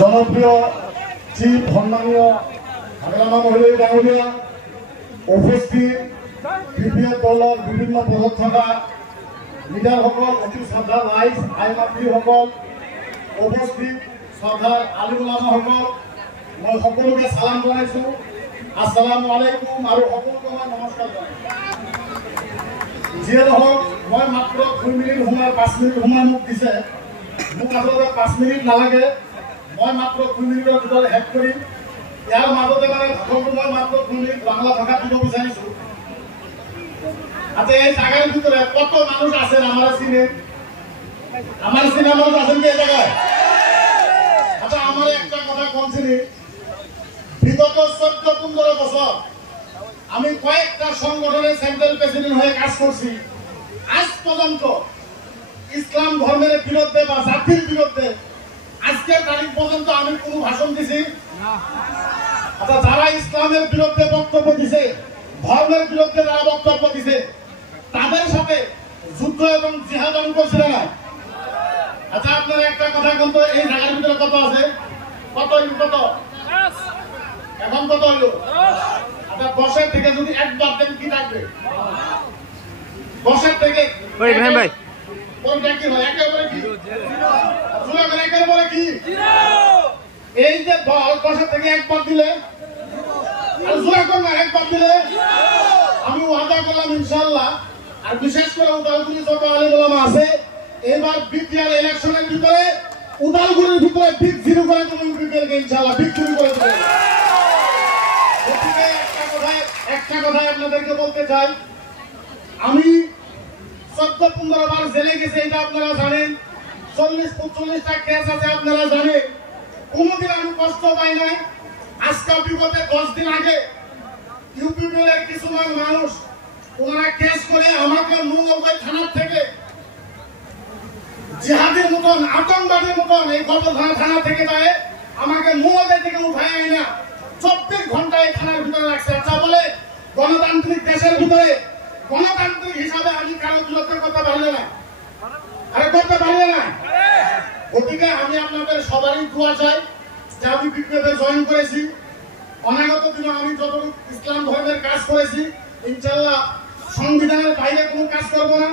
জনপ্রিয় চিফ সম্মানীয় হাগলামা মহিলা ডাঙৰীয়া, উপস্থিত বিপিএফ দলৰ বিভিন্ন পদত থকা লিডাৰসকল, অতি শ্ৰদ্ধা ৰাইজ, আই মাতৃসকল, উপস্থিত শ্ৰদ্ধাৰ আলিম ওলামাসকল, মই সকলোকে সালাম জনাইছোঁ। আসসালামু আলাইকুম আৰু সকলোকে মই নমস্কাৰ জনাইছোঁ। যিয়ে নহওক, মই মাত্ৰ 2 মিনিট সময় 5 মিনিট সময় মোক দিছে। মোক আচলতে 5 মিনিট নালাগে, মই মাত্ৰ 2 মিনিটৰ ভিতৰত শেষ কৰিম। ইয়াৰ মাজতে ভাষণটো মই মাত্ৰ 2 মিনিট বাংলা ভাষাত দিব বিচাৰিছোঁ। আচ্ছা, এই জায়গার ভিতরে কত মানুষ আছেন আমার চিনে? আমার চিনে মানুষ আছেন কি এই জায়গায়? আচ্ছা, আমার একটা কথা কম চিনি, বিগত 14-15 বছর আমি কয়েকটা সংগঠনের সেন্ট্রাল প্রেসিডেন্ট হয়ে কাজ করছি। আজ পর্যন্ত ইসলাম ধর্মের বিরুদ্ধে বা জাতির বিরুদ্ধে আজকের তারিখ পর্যন্ত আমি কোনো ভাষণ দিছি? আচ্ছা, যারা ইসলামের বিরুদ্ধে বক্তব্য দিছে, ধর্মের বিরুদ্ধে যারা বক্তব্য দিছে, তাদের সাথে যুদ্ধ এবং জিহাদ আমি করছি না? আচ্ছা, আপনারা একটা কথা বলতো, এই জায়গার ভিতরে কত আছে? কত এখন কত হইল? আচ্ছা, 10-এর থেকে যদি একবার দেন কি থাকবে? 10-এর থেকে একেবারে কি? একেবারে কি? এই যে 10-এর থেকে একবার দিলে, একবার দিলে আমি ওয়াদা করলাম ইনশাআল্লাহ। আর বিশেষ করে উদালগুড়ি যত আলেম ওলামা আছে, এবার বিপিআর ইলেকশনের ভিতরে উদালগুড়ির ভিতরে বিগ জিরো করে দেবো বিপিএলকে ইনশাআল্লাহ, বিগ জিরো করে দেবো। একটা কথাই আপনাদেরকে বলতে চাই, আমি 14-15 বার জেলে গেছি, এটা আপনারা জানেন। 40-45টা কেস আছে, আপনারা জানেন। কোনোদিন আমি কষ্ট পাই নাই। আজকে বিগত 10 দিন আগে ইউপিপিএলের কিছুমান মানুষ ওনারা কেস করে আমাকে মঙ্গলবাই থানার থেকে জিহাদের মতন, আতঙ্কবাদের মতন এই গতকাল থানা থেকে যায় আমাকে মঙ্গলবাই থেকে উঠায় আয় না 24 ঘন্টায় থানার ভিতরে রাখছে। আচ্ছা, বলে গণতান্ত্রিক দেশের ভিতরে গণতান্ত্রিক হিসাবে আমি কারো বিরুদ্ধে করতে পারলে না? আরে করতে পারলে না? গতিকে আমি আপনাদের সবারই দোয়া চাই যে আমি বিপ্লবে জয়েন করেছি। অনাগত দিনে আমি যতটুকু ইসলাম ধর্মের কাজ করেছি, ইনশাআল্লাহ সংবিধানের বাইরে কোনো কাজ করব না।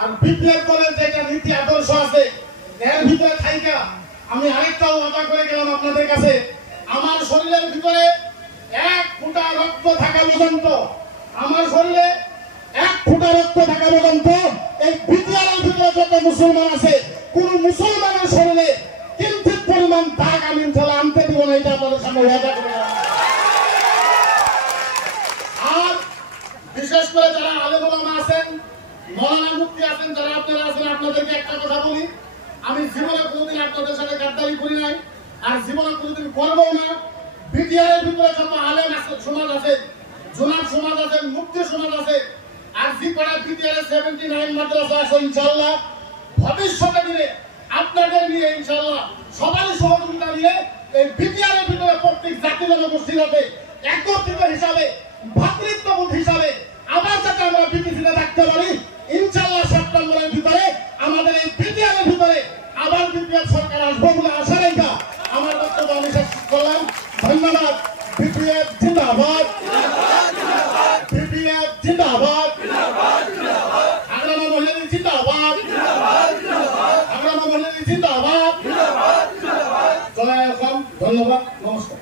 আর বিপ্লব দলের যেটা নীতি আদর্শ আছে, এর ভিতরে থাইকা আমি আরেকটাও ওয়াদা করে গেলাম আপনাদের কাছে, আমার শরীরের ভিতরে 1 ফোঁটা রক্ত থাকা পর্যন্ত, আমার শরীরে 1 ফোঁটা রক্ত থাকা পর্যন্ত এই বিপিআরের ভিতরে যত মুসলমান আছে, কোন মুসলমানের শরীরে কিঞ্চিত পরিমাণ দাগ আমি ইনশাআল্লাহ আনতে দিব না। এটা আপনাদের সামনে ওয়াদা করে গেলাম। আর বিশেষ করে যারা আলেম ওলামা আছেন, মৌলানা মুফতি আছেন, যারা আপনারা আছেন, আপনাদেরকে একটা কথা বলি, আমি জীবনে কোনোদিন আপনাদের সাথে গাদ্দারি করি নাই, আর জীবনে কোনোদিন করবো না। বিটিআরের ভিতরে যত আলেম সমাজ আছে, জোনাব সমাজ আছে, মুফতি সমাজ আছে, আর জিপাড়া বিটিআরের 79 মাদ্রাসা আছে, ইনশাআল্লাহ ভবিষ্যতে দিনে আপনাদের নিয়ে ইনশাআল্লাহ সবারই সহযোগিতা নিয়ে এই বিটিআরের ভিতরে প্রত্যেক জাতি জনগোষ্ঠীর সাথে একত্রিত হিসাবে, ভাতৃত্ববোধ হিসাবে আবার যাতে আমরা বিপিসিতে থাকতে পারি, ইনশাআল্লাহ সেপ্টেম্বরের ভিতরে আমাদের এই বিটিআরের ভিতরে আবার বিপিএল সরকার আসবে বলে আশা রেখা আমার বক্তব্য আমি শেষ করলাম। ধন্যবাদ। বিপিএল জিন্দাবাদ, বিপিএল জিন্দাবাদ, হাগলামা মহিলা জিন্দাবাদ, হাগলামা মহিলা জিন্দাবাদ। জয় আসলাম, ধন্যবাদ, নমস্কার।